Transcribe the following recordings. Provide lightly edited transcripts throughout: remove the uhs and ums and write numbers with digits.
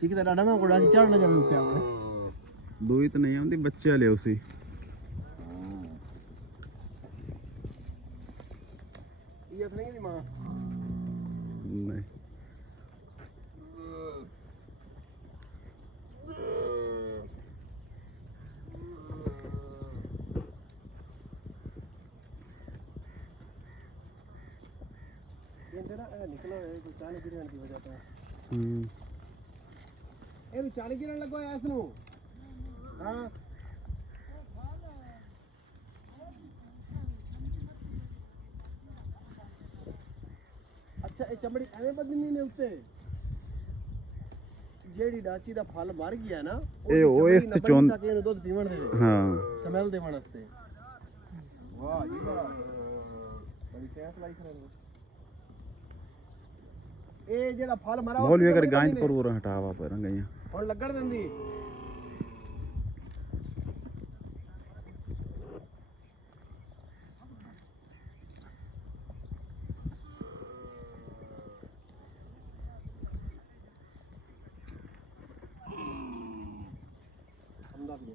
ਚੀਕ ਤਾਂ ਡਾਡਾ ਮੈਂ ਕੋੜਾ ਚੜ੍ਹਨਾ ਜਾਣ ਉੱਤੇ ਆਪਣੇ ਦੋ ਹੀ ਤਾਂ ਨਹੀਂ ਆਉਂਦੀ ਬੱਚੇ ਲਿਓ ਸੀ ਇਹ ਨਹੀਂ ਦੀ ਮਾਂ ਨਹੀਂ निकलो कोई चाली गिरन की वजह तो ਇਹ भी चाली गिरन लगो है इसनु हां अच्छा ये चमड़ी एवें बदलनी ने उत्ते जेड़ी डाची दा फल मर गया ना ਇਹ ਉਹ ਇਸ ਤੇ ਚੋਂ तक ਇਹਨੂੰ ਦੁੱਧ ਪੀਵਣ ਦੇ ਹਾਂ ਸਮੈਲ ਦੇਵਣ ਵਾਸਤੇ ਵਾਹ ਜੀ ਵਾਹ ਬੜੀ ਸੈਂਸ ਲਾਈ ਖਰੇ ਇਹ ਜਿਹੜਾ ਫਲ ਮਰਾ ਮੌਲ ਵੀ ਅਗਰ ਗਾਂਜ ਪਰ ਉਹ ਹਟਾਵਾ ਪਰ ਗਈਆਂ ਹੁਣ ਲੱਗਣ ਦਿੰਦੀ ਹਮਦਾ ਵੀ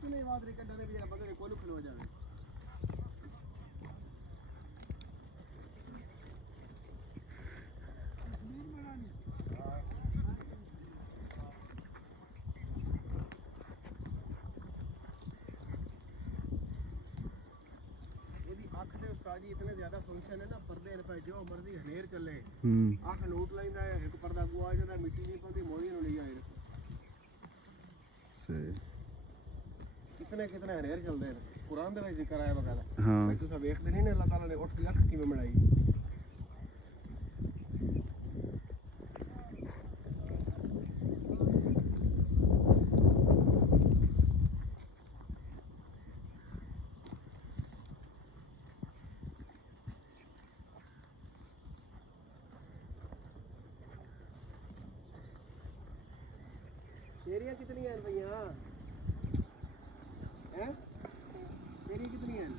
कितने बात रे कड्डा ने भी जरा बंदे कोलू खलो जावे ਇਹਦੀ ਅੱਖ ਦੇ ਉਸਤਾਦ ਜੀ ਇਤਨੇ ਜ਼ਿਆਦਾ ਫੰਕਸ਼ਨ ਹੈ ਨਾ ਪਰਦੇ ਨੇ ਭਾਈ ਜੋ ਮਰਜ਼ੀ ਹਨੇਰ ਚੱਲੇ ਅੱਖ ਲੂਟ ਲੈਂਦਾ ਹੈ ਇੱਕ ਪਰਦਾ ਗੁਆ ਜਾਂਦਾ ਮਿੱਟੀ ਨਹੀਂ ਪਾਉਂਦੀ ਮੋਹੀ ਨੂੰ ਲਈ ਆਏ ਸਹੀ कितने कितने हनेर चलते हैं कुरान दे जिक्र आया बकायदा हाँ भाई तुसा देखते नहीं ने अल्लाह ताला ने उठ के अख किवें बनाई तेरियां कितनी हैं भैया हैं तेरी कितनी हैं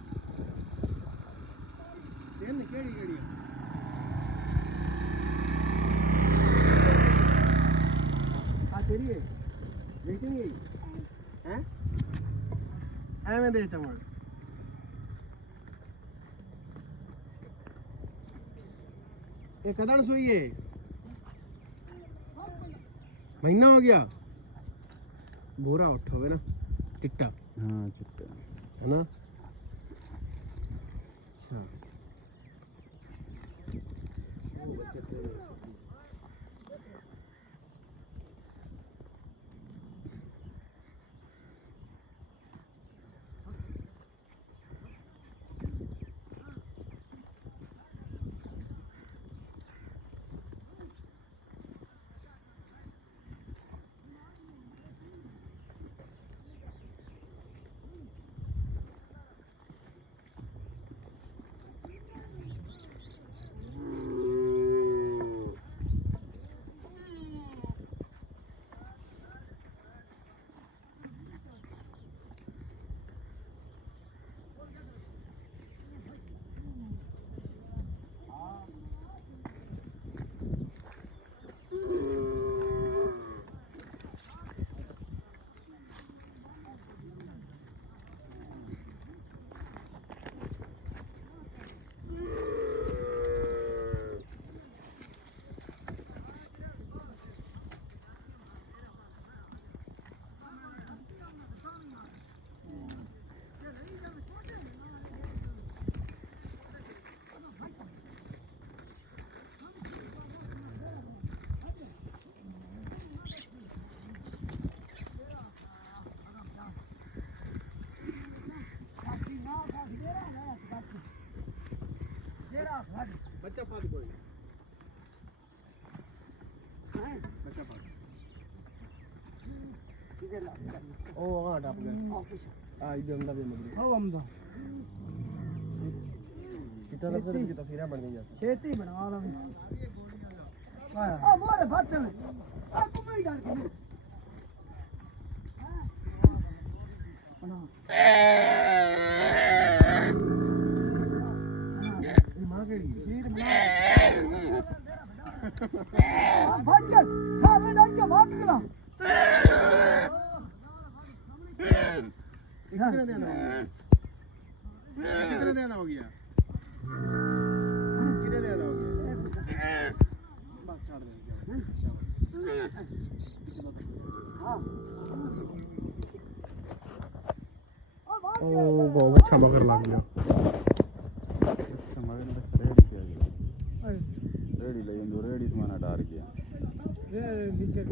तेल केड़ी केड़ी हां तेरी है लेकिन यही हैं एवें दे चमड़ ये कदन सुई है महीना हो गया बोरा उठ होवे ना चिट्टा हाँ चिट्टा है ना अच्छा बच्चा पाद कोई है बच्चा पाद ओ वहां डाप गया आ इधर अंदर भी मगर ओ हमदा ਚਲ ਫਿਰ ਵੀ ਤਸਵੀਰਾਂ ਬਣ ਗਈਆਂ ਛੇਤੀ ਬਣਾ ਲਵਾਂ ਆ ਮੋਰੇ ਫੱਟਣ ਆ ਕੁਮਈ ਡਰ ਕੇ ਮਾਂ ਕਿਹੜੀ ਸੀਰ ਬਣਾ ਆ ਫੱਟ ਹਾਂ ਮੈਂ ਡਰ ਕੇ ਬਾਤ ਕਰਾਂ ਕਿੰਨੇ ਦਿਨ ਹੋ ਗਿਆ ਕਿੰਨੇ ਦਿਨ ਹੋ ਗਿਆ ਬਸ ਛੱਡ ਦੇ ਉਹ ਬਹੁਤ ਅੱਛਾ ਮਗਰ ਲੱਗ ਗਿਆ ਸਮਝ ਨਹੀਂ ਰੇੜੀ ਕਿਆ ਗਿਆ ਰੇੜੀ ਲੈ ਜਾਂਦੋ ਰੇੜੀ ਸਮਾਨਾ ਡਰ ਗਿਆ ਇਹ ਵਿਕਟ